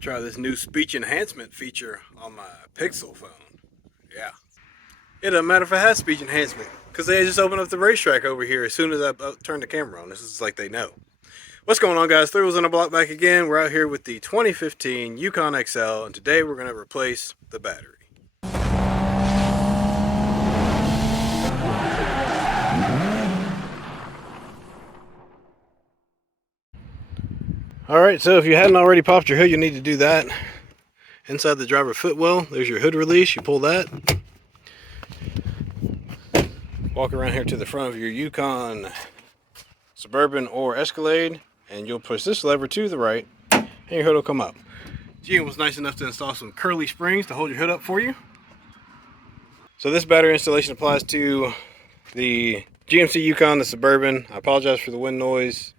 Try this new speech enhancement feature on my Pixel phone. Yeah. It doesn't matter if it has speech enhancement, because they just opened up the racetrack over here as soon as I turned the camera on. This is like they know. What's going on, guys? Three Wheels on the Block back again. We're out here with the 2015 Yukon XL, and today we're going to replace the battery. Alright, so if you hadn't already popped your hood, you need to do that. Inside the driver footwell, there's your hood release. You pull that. Walk around here to the front of your Yukon Suburban or Escalade, and you'll push this lever to the right, and your hood will come up. GM was nice enough to install some curly springs to hold your hood up for you. So this battery installation applies to the GMC Yukon, the Suburban. I apologize for the wind noise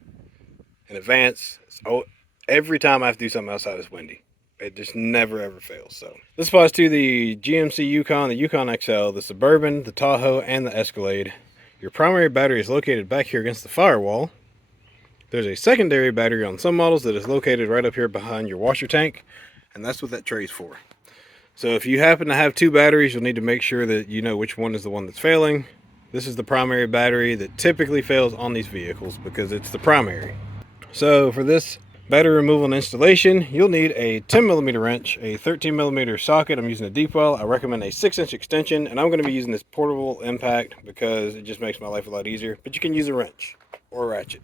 in advance. So every time I have to do something outside, it's windy. It just never ever fails. So this applies to the GMC Yukon, the Yukon XL, the Suburban, the Tahoe, and the Escalade. Your primary battery is located back here against the firewall. There's a secondary battery on some models that is located right up here behind your washer tank, and that's what that tray is for. So if you happen to have two batteries, you'll need to make sure that you know which one is the one that's failing. This is the primary battery that typically fails on these vehicles because it's the primary. So for this battery removal and installation, you'll need a 10mm wrench, a 13mm socket. I'm using a deep well. I recommend a 6-inch extension, and I'm going to be using this portable impact because it just makes my life a lot easier. But you can use a wrench or a ratchet.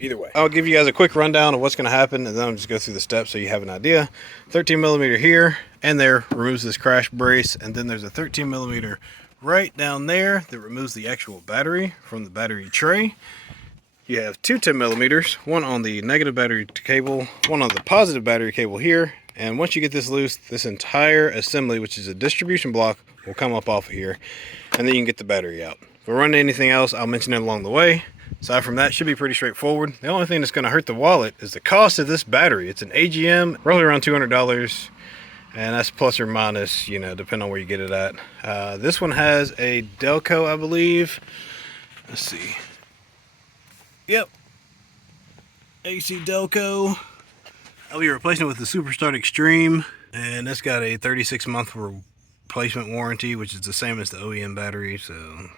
Either way. I'll give you guys a quick rundown of what's going to happen, and then I'll just go through the steps so you have an idea. 13mm here and there removes this crash brace, and then there's a 13mm right down there that removes the actual battery from the battery tray. You have two 10mm, one on the negative battery cable, one on the positive battery cable here, and once you get this loose, this entire assembly, which is a distribution block, will come up off of here, and then you can get the battery out. If we're running anything else, I'll mention it along the way. Aside from that, should be pretty straightforward. The only thing that's going to hurt the wallet is the cost of this battery. It's an AGM, roughly around $200, and that's plus or minus, you know, depending on where you get it at. This one has a Delco, I believe. Let's see. Yep, AC Delco. I'll be replacing it with the Superstart Extreme, and that's got a 36-month replacement warranty, which is the same as the OEM battery, so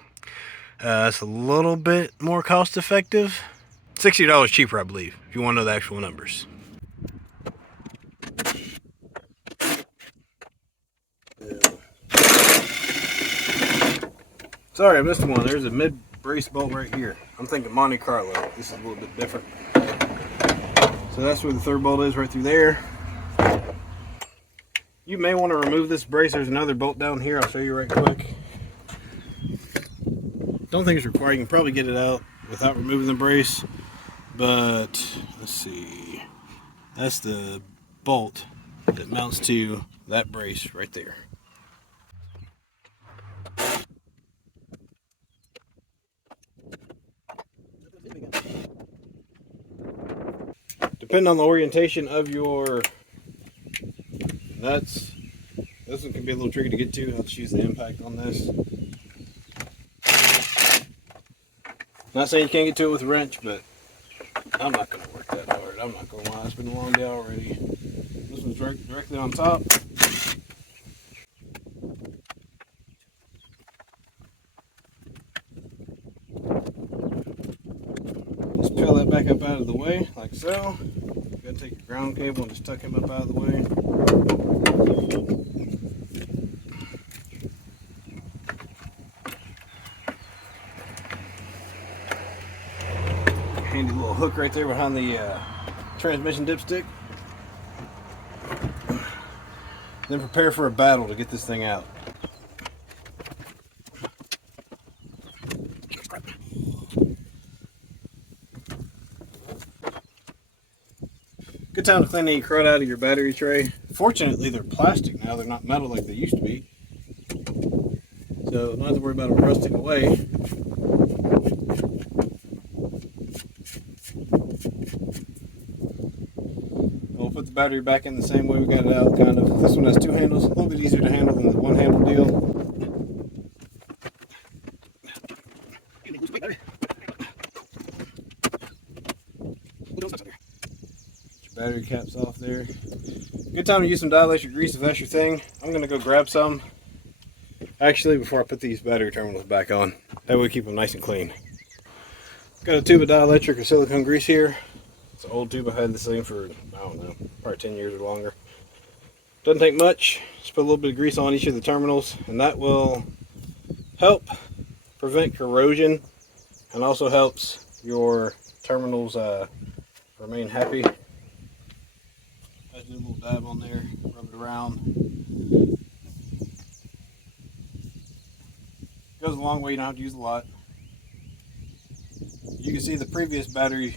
it's a little bit more cost effective. $60 cheaper, I believe, if you want to know the actual numbers. Sorry, I missed one. There's a mid-brace bolt right here. I'm thinking Monte Carlo. This is a little bit different. So that's where the third bolt is, right through there. You may want to remove this brace. There's another bolt down here. I'll show you right quick. Don't think it's required. You can probably get it out without removing the brace. But, let's see. That's the bolt that mounts to that brace right there. Depending on the orientation of your nuts, this one can be a little tricky to get to. I'll just use the impact on this. Not saying you can't get to it with a wrench, but I'm not going to work that hard. I'm not going to lie. It's been a long day already. This one's directly on top. Just peel that back up out of the way, like so. You gotta take your ground cable and just tuck him up out of the way. Handy little hook right there behind the transmission dipstick. Then prepare for a battle to get this thing out. Good time to clean any crud out of your battery tray. Fortunately, they're plastic now. They're not metal like they used to be. So don't have to worry about them rusting away. We'll put the battery back in the same way we got it out, kind of. This one has two handles, a little bit easier to handle than the one handle deal. Battery caps off there. Good time to use some dielectric grease if that's your thing. I'm gonna go grab some. Actually, before I put these battery terminals back on, that way we keep them nice and clean. Got a tube of dielectric or silicone grease here. It's an old tube. I had this thing for, I don't know, probably 10 years or longer. Doesn't take much. Just put a little bit of grease on each of the terminals, and that will help prevent corrosion and also helps your terminals remain happy. Just do a little dab on there, rub it around. Goes a long way, you don't have to use a lot. You can see the previous battery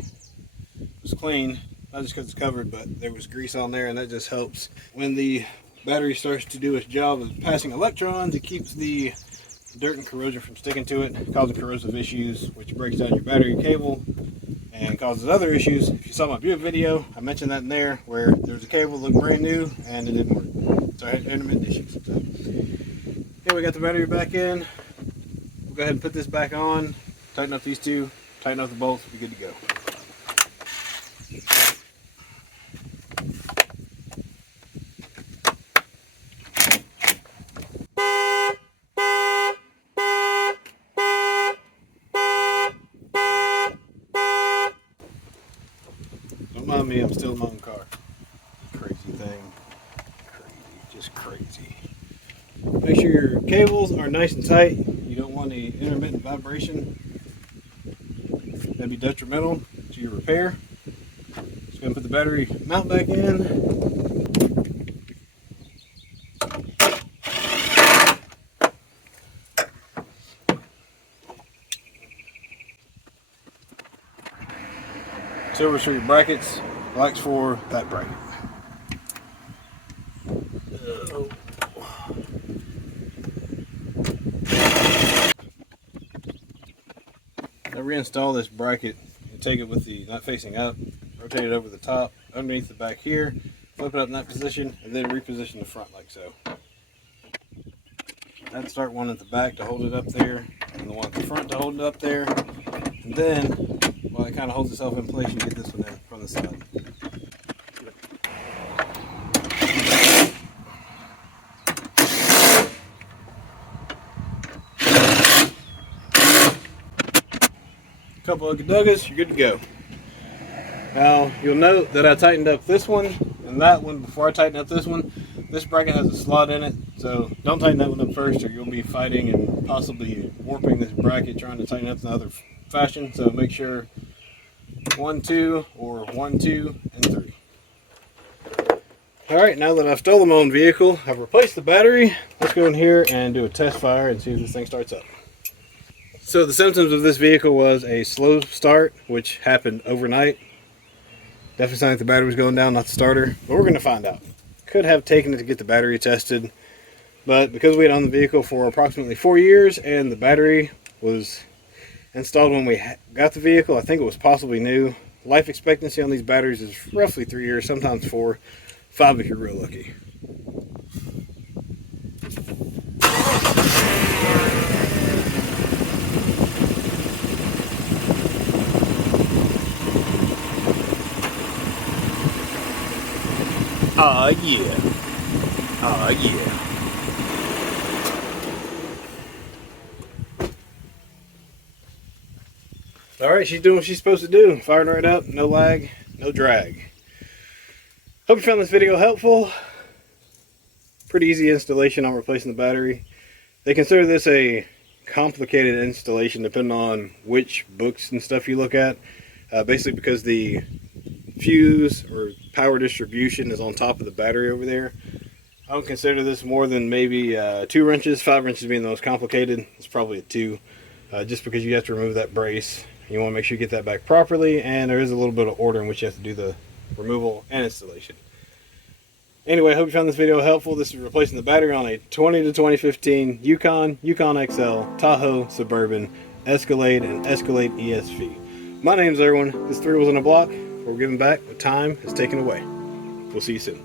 was clean, not just because it's covered, but there was grease on there, and that just helps when the battery starts to do its job of passing electrons. It keeps the dirt and corrosion from sticking to it, causing corrosive issues, which breaks down your battery cable and causes other issues. If you saw my video, I mentioned that in there, where there's a cable that looked brand new and it didn't work. So I had intermittent issues. So, okay, we got the battery back in. We'll go ahead and put this back on, tighten up these two, tighten up the bolts, we'll be good to go. Don't mind me, I'm still in my own car. Crazy thing. Crazy, just crazy. Make sure your cables are nice and tight. You don't want any intermittent vibration. That'd be detrimental to your repair. Just gonna put the battery mount back in. Silver for your brackets, black's for that bracket. Now reinstall this bracket and take it with the nut facing up, rotate it over the top, underneath the back here, flip it up in that position, and then reposition the front like so. I'd start one at the back to hold it up there, and the one at the front to hold it up there, and then while it kind of holds itself in place, you get this one in from the side. Couple of duggas, you're good to go. Now you'll note that I tightened up this one and that one before I tighten up this one. This bracket has a slot in it, so don't tighten that one up first or you'll be fighting and possibly warping this bracket trying to tighten up in another fashion. So make sure 1, 2 or 1, 2 and 3. Alright, now that I've stolen my own vehicle, I've replaced the battery. Let's go in here and do a test fire and see if this thing starts up. So the symptoms of this vehicle was a slow start, which happened overnight. Definitely sounded like the battery was going down, not the starter, but we're going to find out. Could have taken it to get the battery tested, but because we had owned the vehicle for approximately 4 years and the battery was installed when we got the vehicle, I think it was possibly new. Life expectancy on these batteries is roughly 3 years, sometimes 4, 5 if you're real lucky. Aw, yeah. Aw, yeah. Alright, she's doing what she's supposed to do. Fired right up, no lag, no drag. Hope you found this video helpful. Pretty easy installation on replacing the battery. They consider this a complicated installation depending on which books and stuff you look at. Basically because the fuse or power distribution is on top of the battery over there. I would consider this more than maybe 2 wrenches. 5 wrenches being the most complicated. It's probably a 2, just because you have to remove that brace. You want to make sure you get that back properly, and there is a little bit of order in which you have to do the removal and installation. Anyway, I hope you found this video helpful. This is replacing the battery on a 2015 Yukon XL, Tahoe, Suburban, Escalade, and Escalade ESV. My name's Erwin. This 3 Wheels on a Block. We're giving back what time has taken away. We'll see you soon.